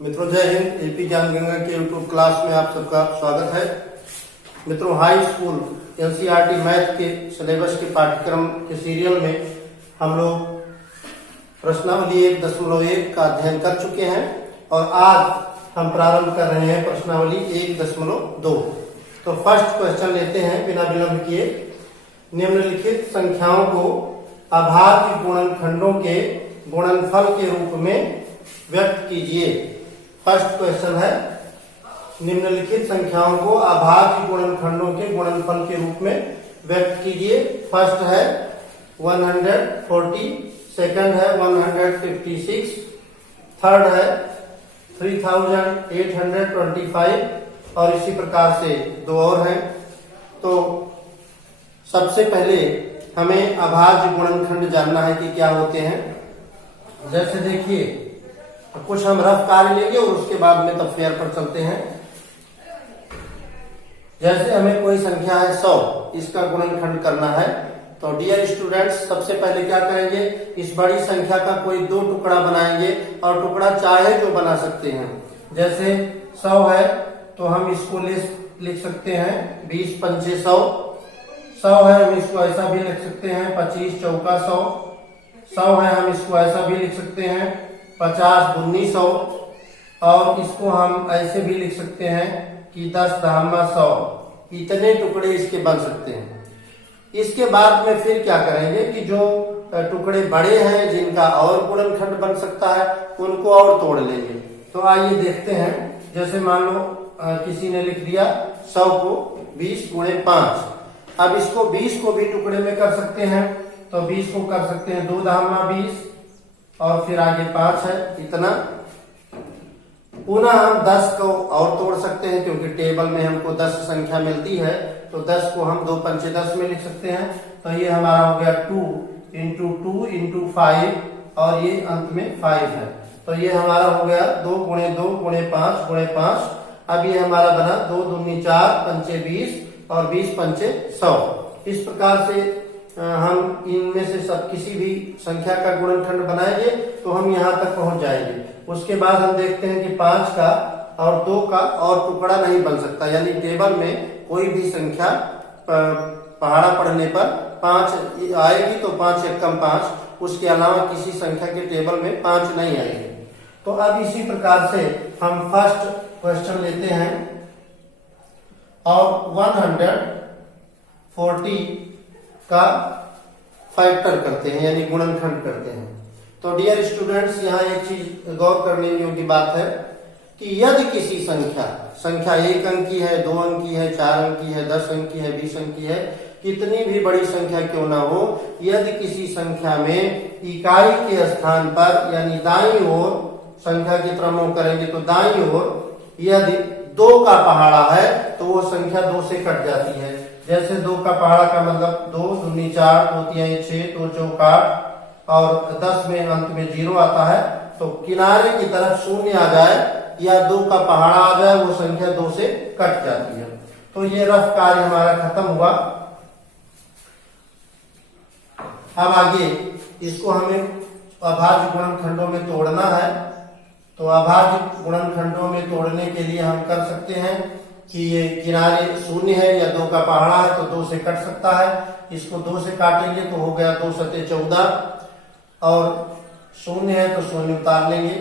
मित्रों जय हिंद। एपी ज्ञान गंगा के यूट्यूब क्लास में आप सबका स्वागत है। मित्रों हाई स्कूल एनसीईआरटी मैथ के सिलेबस के पाठ्यक्रम के सीरियल में हम लोग प्रश्नावली 1.1 का अध्ययन कर चुके हैं और आज हम प्रारंभ कर रहे हैं प्रश्नावली 1.2। तो फर्स्ट क्वेश्चन लेते हैं बिना विलंब किए। निम्नलिखित संख्याओं को अभाज्य गुणनखंडों के गुणनफल के रूप में व्यक्त कीजिए। फर्स्ट क्वेश्चन है, निम्नलिखित संख्याओं को अभाज्य गुणनखंडों के गुणनफल के रूप में व्यक्त कीजिए। फर्स्ट है 140, सेकंड है 156, थर्ड है 3825 और इसी प्रकार से दो और हैं। तो सबसे पहले हमें अभाज्य गुणनखंड जानना है कि क्या होते हैं। जैसे देखिए, कुछ हम रफ कार्य लेंगे और उसके बाद में तब फेयर पर चलते हैं। जैसे हमें कोई संख्या है 100, इसका गुणनखंड करना है। तो डियर स्टूडेंट्स, सबसे पहले क्या करेंगे, इस बड़ी संख्या का कोई दो टुकड़ा बनाएंगे और टुकड़ा चाहे जो बना सकते हैं। जैसे 100 है तो हम इसको लिख सकते हैं 20 पंचे 100। 100 है हम इसको ऐसा भी लिख सकते हैं 25 चौका 100। 100 है हम इसको ऐसा भी लिख सकते हैं 50 दूनी 100 और इसको हम ऐसे भी लिख सकते हैं कि 10 धामा 100। इतने टुकड़े इसके बन सकते हैं। इसके बाद में फिर क्या करेंगे कि जो टुकड़े बड़े हैं जिनका और गुणनखंड बन सकता है उनको और तोड़ लेंगे। तो आइए देखते हैं। जैसे मान लो किसी ने लिख दिया 100 को 20 गुणे 5। अब इसको 20 को भी टुकड़े में कर सकते हैं। तो 20 को कर सकते हैं 2 धामा 20 और फिर आगे 5 है इतना। पुनः हम 10 को और तोड़ सकते हैं क्योंकि टेबल में हमको 10 संख्या मिलती है। तो 10 को हम 2 पंचे 10 में लिख सकते हैं। तो ये हमारा हो गया 2 इंटू 2 इंटू 5 और ये अंत में 5 है। तो ये हमारा हो गया 2 गुणे 2 गुणे 5 गुणे 5। अब ये हमारा बना 2 दूनी 4 पंचे 20 और 20 पंचे 100। इस प्रकार से हम इनमें से सब किसी भी संख्या का गुणनखंड बनाएंगे तो हम यहाँ तक पहुंच जाएंगे। उसके बाद हम देखते हैं कि 5 का और 2 का और टुकड़ा नहीं बन सकता, यानी टेबल में कोई भी संख्या पहाड़ा पढ़ने पर 5 आएगी तो 5 एकम 5, उसके अलावा किसी संख्या के टेबल में 5 नहीं आएंगे। तो अब इसी प्रकार से हम फर्स्ट क्वेश्चन लेते हैं और 140 का फैक्टर करते हैं, यानी गुणनखंड करते हैं। तो डियर स्टूडेंट्स, यहाँ एक चीज गौर करने योग्य बात है कि यदि किसी संख्या 1 अंकी है, 2 अंकी है, 4 अंकी है, 10 अंकी है, 20 अंकी है, कितनी भी बड़ी संख्या क्यों ना हो, यदि किसी संख्या में इकाई के स्थान पर यानी दाईं ओर संख्या की तरफ मुंह करेंगे तो दाईं ओर यदि 2 का पहाड़ा है तो वो संख्या 2 से कट जाती है। जैसे 2 का पहाड़ा का मतलब 2 दूनी 4 2 तिहाई 6 2 चौक 8 और 10 में अंत में 0 आता है। तो किनारे की तरफ 0 आ जाए या 2 का पहाड़ा आ जाए वो संख्या 2 से कट जाती है। तो ये रफ कार्य हमारा खत्म हुआ। अब आगे इसको हमें अभाज्य गुणनखंडों में तोड़ना है। तो अभाज्य गुणनखंडों में तोड़ने के लिए हम कर सकते हैं कि ये किनारे 0 है या 2 का पहाड़ा है तो 2 से कट सकता है। इसको 2 से काटेंगे तो हो गया 2 सते 14 और 0 है तो 0 उतार लेंगे।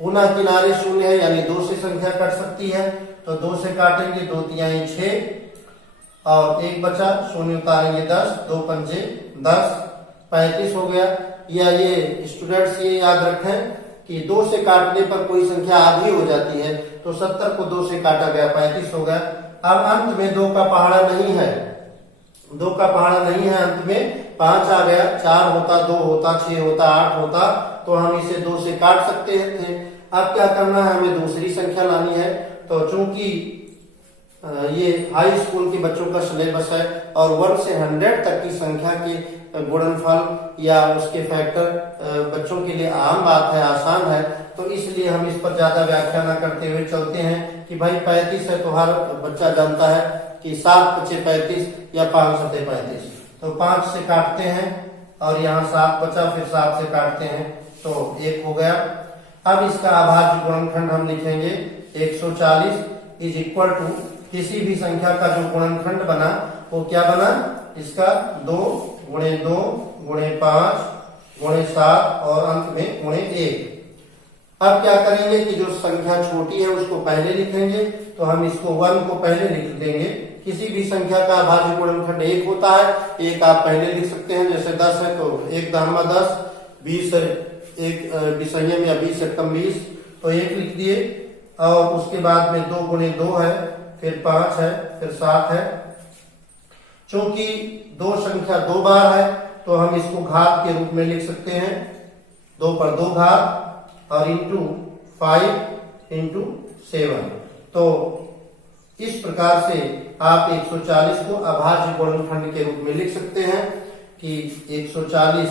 पुनः किनारे 0 है यानी 2 से संख्या कट सकती है तो 2 से काटेंगे 2 तिहाई 6 और 1 बचा, 0 उतारेंगे 10, 2 पंचे 10, 35 हो गया। या ये स्टूडेंट्स ये याद रखें कि 2 से काटने पर कोई संख्या आधी हो जाती है। तो 70 को 2 से काटा गया 35 हो गया। अब अंत में 2 का पहाड़ा नहीं है, 2 का पहाड़ा नहीं है, अंत में 5 आ गया। 4 होता, 2 होता, 6 होता, 8 होता तो हम इसे 2 से काट सकते थे। अब क्या करना है, हमें दूसरी संख्या लानी है। तो चूंकि ये हाई स्कूल के बच्चों का सिलेबस है और 1 से 100 तक की संख्या के गुणनफल या उसके फैक्टर बच्चों के लिए आम बात है, आसान है। तो इसलिए हम इस पर ज्यादा व्याख्या न करते हुए चलते हैं कि भाई 35 है तो हर बच्चा जानता है कि 7 पचे 35 या 5 सते 35। तो 5 से काटते हैं और यहाँ 7 बचा, फिर 7 से काटते हैं तो 1 हो गया। अब इसका अभाज्य गुणनखंड हम लिखेंगे 140 इज इक्वल टू किसी भी संख्या का जो गुणनखंड बना वो क्या बना, इसका 2 गुणे 2 गुणे 5 गुणे 7 और अंत में गुणे 1। अब क्या करेंगे कि जो संख्या छोटी है उसको पहले लिखेंगे, तो हम इसको 1 को पहले लिख देंगे। किसी भी संख्या का अभाज्य गुणनखंड 1 होता है, 1 आप पहले लिख सकते हैं। जैसे 10 है तो 1 दानमा 10, 20 है 1 विसंयम या 20 एकम 20, तो 1 लिख दिए। और उसके बाद में 2 गुणे 2 है, फिर 5 है, फिर 7 है। चूंकि दो संख्या 2 बार है तो हम इसको घात के रूप में लिख सकते हैं, 2 पर 2 घात और इंटू 5 इंटू 7। तो इस प्रकार से आप 140 को अभाज्य गुणनखंड के रूप में लिख सकते हैं कि 140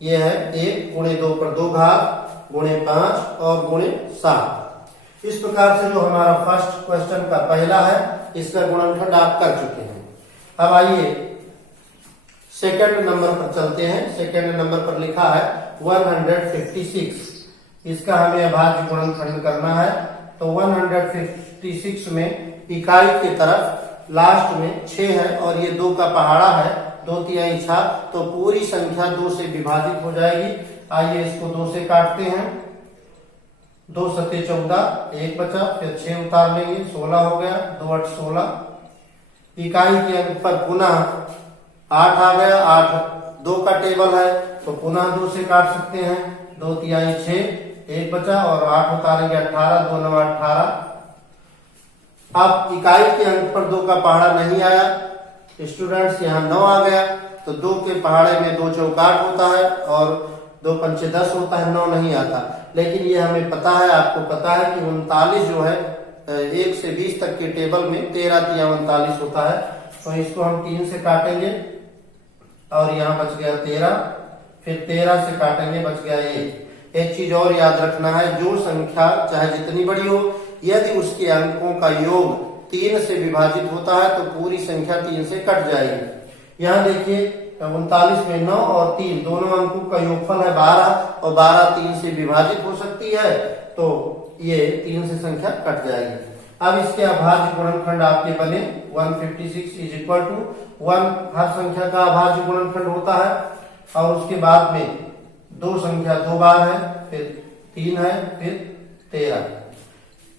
ये है 1 गुणे 2 पर 2 घात गुणे 5 और गुणे 7। इस प्रकार से जो हमारा फर्स्ट क्वेश्चन का पहला है इसका गुणनखंड आप कर चुके हैं। अब आइए सेकंड नंबर पर चलते हैं। सेकंड नंबर पर लिखा है 156, इसका हमें अभाज्य गुणनखंड करना है। तो 156 में इकाई के तरफ लास्ट में 6 है और ये 2 का पहाड़ा है, 2/3 छाप, तो पूरी संख्या 2 से विभाजित हो जाएगी। आइए इसको 2 से काटते हैं। 2 सत्ते 14, 1 बचा, फिर 6 उतार लेंगे, 16 हो गया, 2 8 16। इकाई के अंक पर पुनः 8 आ गया, 8 2 का टेबल है तो पुनः 2 से काट सकते हैं। 2/3 6, 1 बचा और 8 उतारेंगे, 18, 2 9 18। अब इकाई के अंक पर 2 का पहाड़ा नहीं आया स्टूडेंट्स, यहाँ 9 आ गया, तो 2 के पहाड़े में 2 चौकाट होता है और 2 पंचे 10 होता है, 9 नहीं आता। लेकिन ये हमें पता है, आपको पता है कि 39 जो है 1 से 20 तक के टेबल में 13×3 होता है। तो इसको हम 3 से काटेंगे और यहाँ बच गया 13, फिर 13 से काटेंगे, बच गया 1। एक चीज और याद रखना है, जो संख्या चाहे जितनी बड़ी हो, यदि उसके अंकों का योग 3 से विभाजित होता है तो पूरी संख्या 3 से कट जाएगी। यहाँ देखिए 39 में 9 और 3 दोनों अंकों का योगफल है 12 और 12 3 से विभाजित हो सकती है, तो ये 3 से संख्या कट जाएगी। अब इसके अभाज्य गुणनखंड आपके बने 156 इज इक्वल टू 1, हर संख्या का अभाज्य गुणनखंड होता है। और उसके बाद में 2 संख्या 2 बार है, फिर 3 है, फिर 13।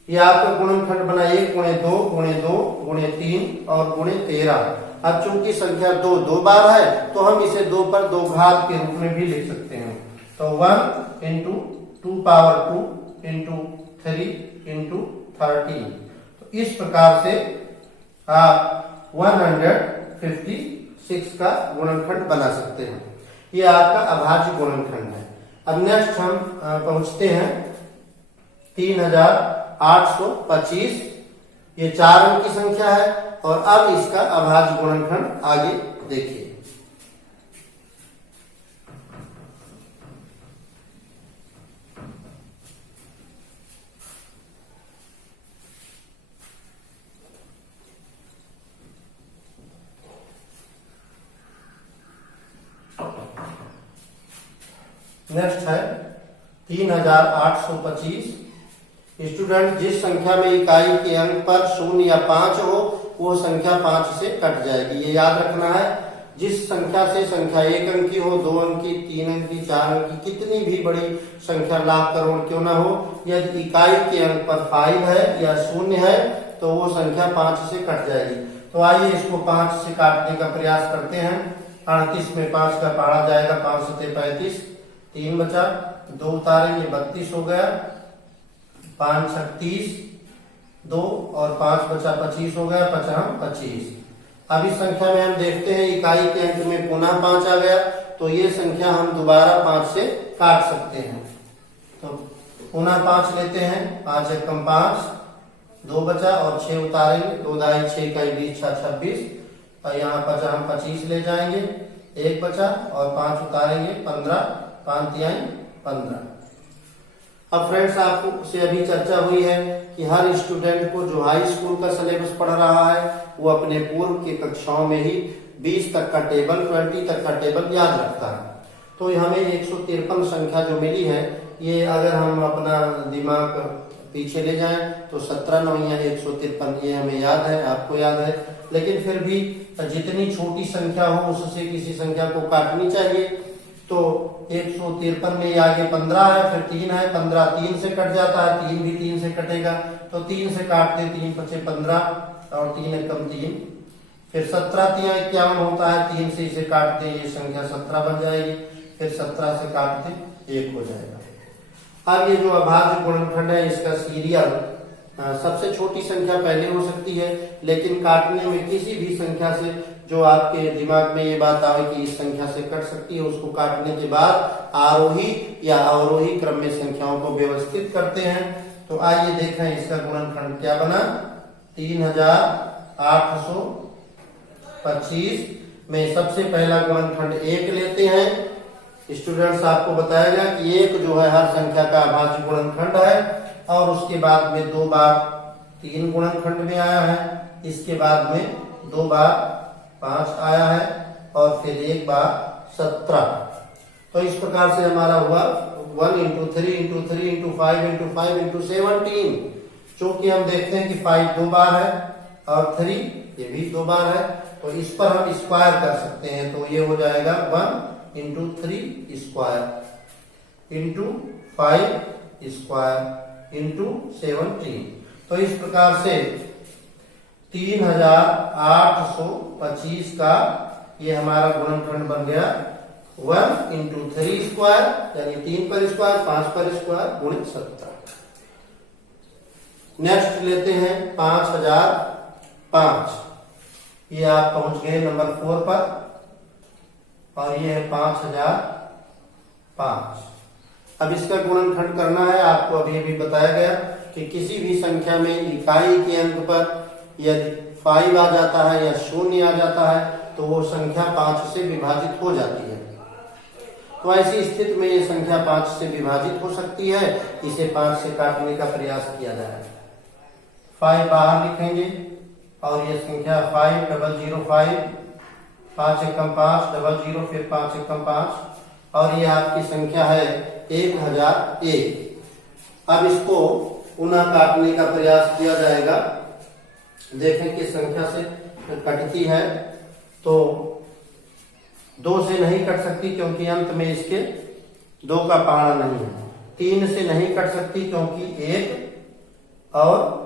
ये आपका गुणनखंड बना 1 गुणे 2 गुणे 2 गुणे 3 और गुणे 13। अब चूंकि संख्या 2 बार है तो हम इसे 2 पर 2 घात के रूप में भी लिख सकते हैं। तो 1 इंटू 2 पावर 2 इंटू 3 इंटू 13। तो इस प्रकार से आप 156 का गुणनखंड बना सकते हैं। ये आपका अभाज्य गुणनखंड है। अब नेक्स्ट हम पहुंचते हैं 3825। ये 4 अंक की संख्या है और अब इसका अभाज्य गुणनखंड आगे देखिए। नेक्स्ट है 3825। स्टूडेंट, जिस संख्या में इकाई के अंक पर 0 या 5 हो वो संख्या 5 से कट जाएगी। ये याद रखना है। जिस संख्या से संख्या 1 अंक की हो, 2 अंक की, 3 अंक की, 4 अंक की, कितनी भी बड़ी संख्या लाख करोड़ क्यों ना हो, यदि इकाई के अंक पर 5 है या 0 है तो वो संख्या 5 से कट जाएगी। तो आइए इसको 5 से काटने का प्रयास करते हैं। 38 में 5 का पहाड़ा जाएगा, 5 सत्ते 35, 3 बचा, 2 उतारेंगे, 32 हो गया, 5 छक 30, 2 और 5 बचा 25 हो गया, 5 25। अब इस संख्या में हम देखते हैं इकाई के अंक में पुनः 5 आ गया, तो ये संख्या हम दोबारा 5 से काट सकते हैं। तो पुनः 5 लेते हैं, 5 एकम 5, 2 बचा और 6 उतारेंगे, 2 दाई 6 का 20 6 26 और यहाँ 5 25 ले जाएंगे, 1 बचा और 5 उतारेंगे, 15, 5 तिहाई 15। अब फ्रेंड्स, आपको से अभी चर्चा हुई है कि हर स्टूडेंट को जो हाई स्कूल का सिलेबस पढ़ रहा है वो अपने पूर्व की कक्षाओं में ही 20 तक का टेबल, 20 तक का टेबल याद रखता है। तो हमें 153 संख्या जो मिली है ये अगर हम अपना दिमाग पीछे ले जाएं तो 17 9 153 ये हमें याद है, आपको याद है, लेकिन फिर भी जितनी छोटी संख्या हो उससे किसी संख्या को काटनी चाहिए। तो 153 में आगे 15 है, फिर 3 है, 15 3 से कट जाता है, 3 भी 3 से कटेगा, तो 3 से काटते 3 5 15 और 3 एकम 3, फिर 17 3 51 होता है, 3 से इसे काटते ये संख्या 17 बन जाएगी, फिर 17 से काटते 1 हो जाएगा। अब ये जो अभाज्य गुणनखंड है इसका सीरियल सबसे छोटी संख्या पहले हो सकती है, लेकिन काटने में किसी भी संख्या से जो आपके दिमाग में ये बात आवे कि इस संख्या से कट सकती है, उसको काटने के बाद आरोही या अवरोही क्रम में संख्याओं को व्यवस्थित करते हैं। तो आइए देखें इसका गुणनखंड क्या बना। 3825 में सबसे पहला गुणनखंड 1 लेते हैं। स्टूडेंट्स आपको बताएगा कि 1 जो है हर संख्या का अभाज्य गुणनखंड है, और उसके बाद में 2 बार 3 गुणनखंड में आया है, इसके बाद में 2 बार 5 आया है, और फिर 1 बार 17। तो इस प्रकार से हमारा हुआ 1 into 3 into 3 into 5 into 5 into 17। चूंकि हम देखते हैं कि 5 2 बार है और 3 ये भी 2 बार है, तो इस पर हम स्क्वायर कर सकते हैं, तो ये हो जाएगा 1 into 3 square into 5 square into 17। तो इस प्रकार से 3825 का ये हमारा गुणनखंड बन गया 1 into 3 स्क्वायर, यानी 3 पर स्क्वायर 5 पर स्क्वायर गुणित 17। नेक्स्ट लेते हैं 5005। ये आप पहुंच गए नंबर 4 पर, और ये है 5005। अब इसका गुणनखंड करना है। आपको अभी बताया गया कि किसी भी संख्या में इकाई के अंक पर यदि 5 आ जाता है या 0 आ जाता है तो वो संख्या 5 से विभाजित हो जाती है। तो ऐसी स्थिति में ये संख्या 5 से विभाजित हो सकती है, इसे 5 से काटने का प्रयास किया जाए। 5 बाहर लिखेंगे और ये संख्या 5005, 5 एकम 5 00, फिर 5 एकम 5, और ये आपकी संख्या है 1001। अब इसको पुनः काटने का प्रयास किया जाएगा। देखें कि संख्या से कटती है तो 2 से नहीं कट सकती क्योंकि अंत में इसके 2 का पहाड़ा नहीं है। 3 से नहीं कट सकती क्योंकि 1 और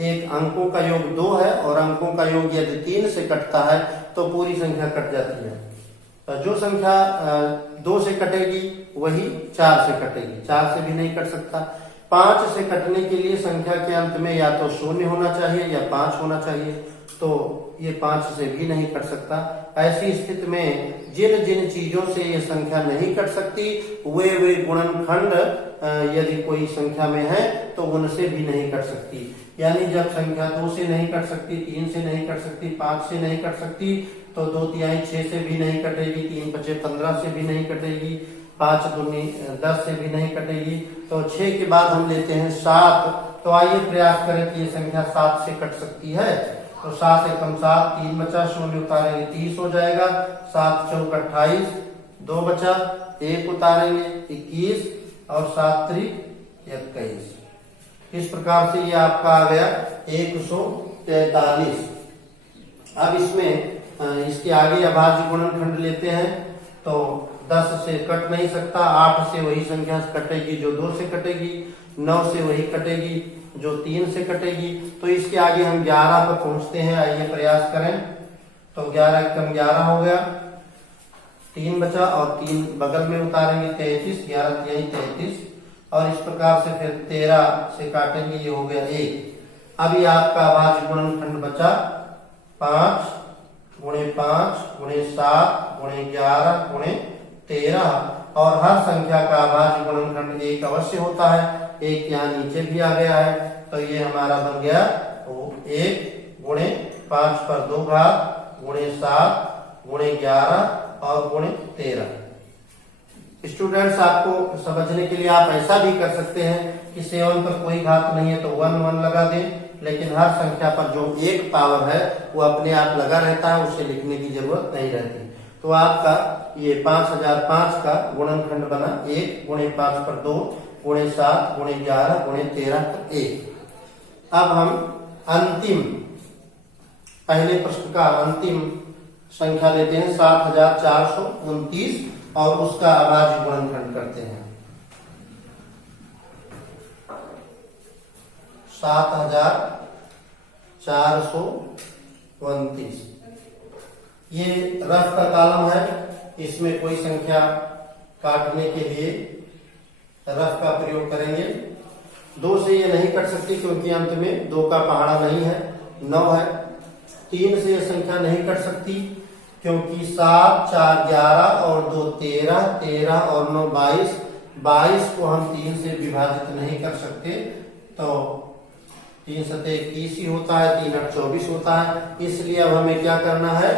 1 अंकों का योग 2 है, और अंकों का योग यदि 3 से कटता है तो पूरी संख्या कट जाती है। जो संख्या 2 से कटेगी वही 4 से कटेगी, 4 से भी नहीं कट सकता। 5 से कटने के लिए संख्या के अंत में या तो 0 होना चाहिए या 5 होना चाहिए, तो ये 5 से भी नहीं कट सकता। ऐसी स्थिति में जिन जिन चीजों से ये संख्या नहीं कट सकती वे गुणनखंड यदि कोई संख्या में है तो उनसे भी नहीं कट सकती। यानी जब संख्या 2 से नहीं कट सकती, 3 से नहीं कट सकती, 5 से नहीं कट सकती, तो 2 तिहाई 6 से भी नहीं कटेगी, 3 5 15 से भी नहीं कटेगी, 5 दूनी 10 से भी नहीं कटेगी। तो 6 के बाद हम लेते हैं 7। तो आइए प्रयास करें कि ये संख्या 7 से कट सकती है। तो 7 एकम 7, 3 बचा, 0 उतारेंगे 30 हो जाएगा, 7 चौक 28, 2 बचा, 1 उतारेंगे 21, और 7 त्रिक 21। इस प्रकार से ये आपका आ गया 143। अब इसमें इसके आगे अभाज्य गुणनखंड लेते हैं। तो 10 से कट नहीं सकता, 8 से वही संख्या कटेगी जो 2 से कटेगी, 9 से वही कटेगी जो 3 से कटेगी। तो इसके आगे हम 11 पर पहुंचते हैं। आइए प्रयास करें। तो 11 एकम 11 हो गया, 3 बचा और 3 बगल में उतारेंगे 33, 11 तिहाई 33, और इस प्रकार से फिर 13 से काटेंगे, ये हो गया 1। अभी आपका अभाज्य गुणनखंड बचा 5 गुणे 5 गुणे 7 गुणे 11 गुणे 13, और हर संख्या का अभाज्य गुणनखंड 1 अवश्य होता है। 1 यहाँ नीचे भी आ गया है, तो ये हमारा बन गया 1 गुणे 5 पर 2 घात गुणे 7 गुणे 11 और गुणे 13। स्टूडेंट्स आपको समझने के लिए आप ऐसा भी कर सकते हैं कि 7 पर कोई घात नहीं है तो 1 1 लगा दें, लेकिन हर संख्या पर जो 1 पावर है वो अपने आप लगा रहता है, उसे लिखने की जरूरत नहीं रहती। तो आपका ये 5005 का गुणनखंड बना 1 गुणे 5 पर 2 गुणे 7 गुणे 11 गुणे 13 पर 1। अब हम अंतिम पहले प्रश्न का अंतिम संख्या लेते हैं 7429 और उसका अभाज्य गुणनखंड करते हैं। 7429 ये रफ का कॉलम है, इसमें कोई संख्या काटने के लिए रफ का प्रयोग करेंगे। 2 से ये नहीं कट सकती क्योंकि अंत में 2 का पहाड़ा नहीं है, 9 है। 3 से ये संख्या नहीं कट सकती क्योंकि 7 4 11 और 2 13, 13 और 9 22, 22 को हम 3 से विभाजित नहीं कर सकते, तो 3 7 21 ही होता है, 3 8 24 होता है। इसलिए अब हमें क्या करना है,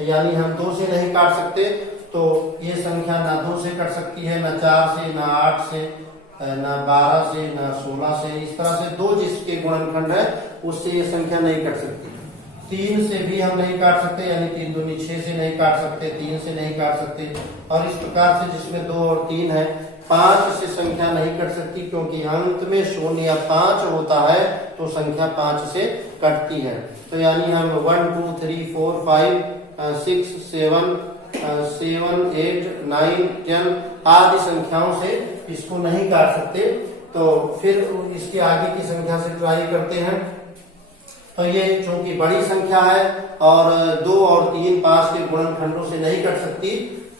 यानी हम 2 से नहीं काट सकते, तो ये संख्या ना 2 से कट सकती है, ना 4 से, ना 8 से, ना 12 से, ना 16 से। इस तरह से 2 जिसके गुणनखंड है उससे ये संख्या नहीं कट सकती। 3 से भी हम नहीं काट सकते, यानी 3 दूनी 6 से नहीं काट सकते, 3 से नहीं काट सकते। और इस प्रकार से जिसमें 2 और 3 है, 5 से संख्या नहीं कट सकती क्योंकि अंत में 0 या 5 होता है तो संख्या 5 से कटती है। तो यानी हम 1 2 3 4 5 6 7 8 9 10 आदि संख्याओं से इसको नहीं काट सकते, तो फिर इसके आगे की संख्या से ट्राई करते हैं। तो ये चूंकि बड़ी संख्या है और 2 और 3 पास के गुणनखंडों से नहीं कट सकती,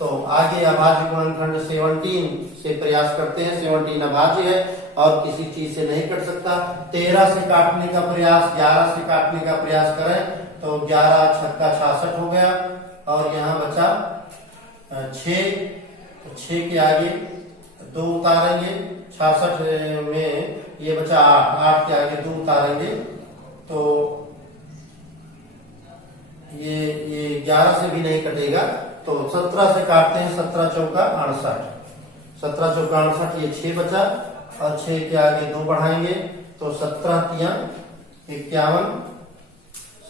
तो आगे अभाज्य गुणनखंड 17 से प्रयास करते हैं। 17 अभाज्य है और किसी चीज से नहीं कट सकता। 13 से काटने का प्रयास, 11 से काटने का प्रयास करें तो 11 छक्का 66 हो गया और यहाँ बचा 6। 6 के आगे 2 उतारेंगे, 66 में ये बचा 8, 8 के आगे 2 उतारेंगे तो ये 11 से भी नहीं कटेगा, तो 17 से काटते हैं। 17 चौका 68, 17 चौका 68, ये 6 बचा और 6 के आगे 2 बढ़ाएंगे तो 17 तिया 51,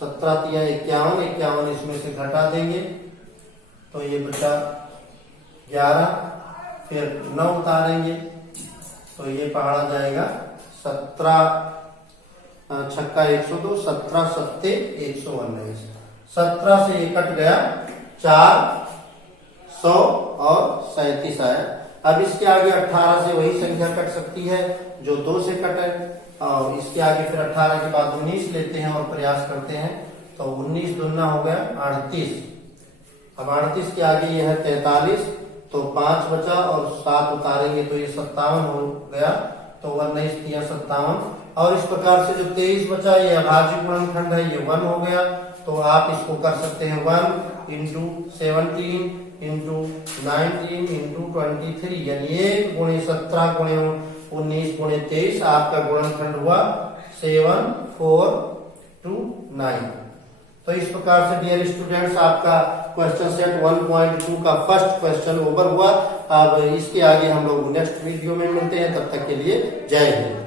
17 तिया 51, 51 इसमें से घटा देंगे तो ये बचा 11, फिर 9 उतारेंगे तो ये पहाड़ा जाएगा 17 छक्का 102, 17 सत्ते 119। 17 से ये कट गया, 400 और 37 आया। अब इसके आगे 18 से वही संख्या कट सकती है जो 2 से कटे, और इसके आगे फिर 18 के बाद 19 लेते हैं और प्रयास करते हैं तो 19 दूना हो गया 38। अब 38 के आगे ये है 43, तो 5 बचा और 7 उतारेंगे तो ये 57 हो गया, तो 19 तिया 57। और इस प्रकार से जो 23 बचा ये अभाज्य गुणनखंड है, ये 1 हो गया। तो आप इसको कर सकते हैं 1 इंटू 17 इंटू 19 इंटू 23, यानी 1 गुणे 17 गुणे 19 गुणे 23 आपका गुणनखंड हुआ 7 4 2 9। तो इस प्रकार से डियर स्टूडेंट्स आपका क्वेश्चन सेट 1.2 का फर्स्ट क्वेश्चन ओवर हुआ। अब इसके आगे हम लोग नेक्स्ट वीडियो में मिलते हैं, तब तक के लिए जय हिंद।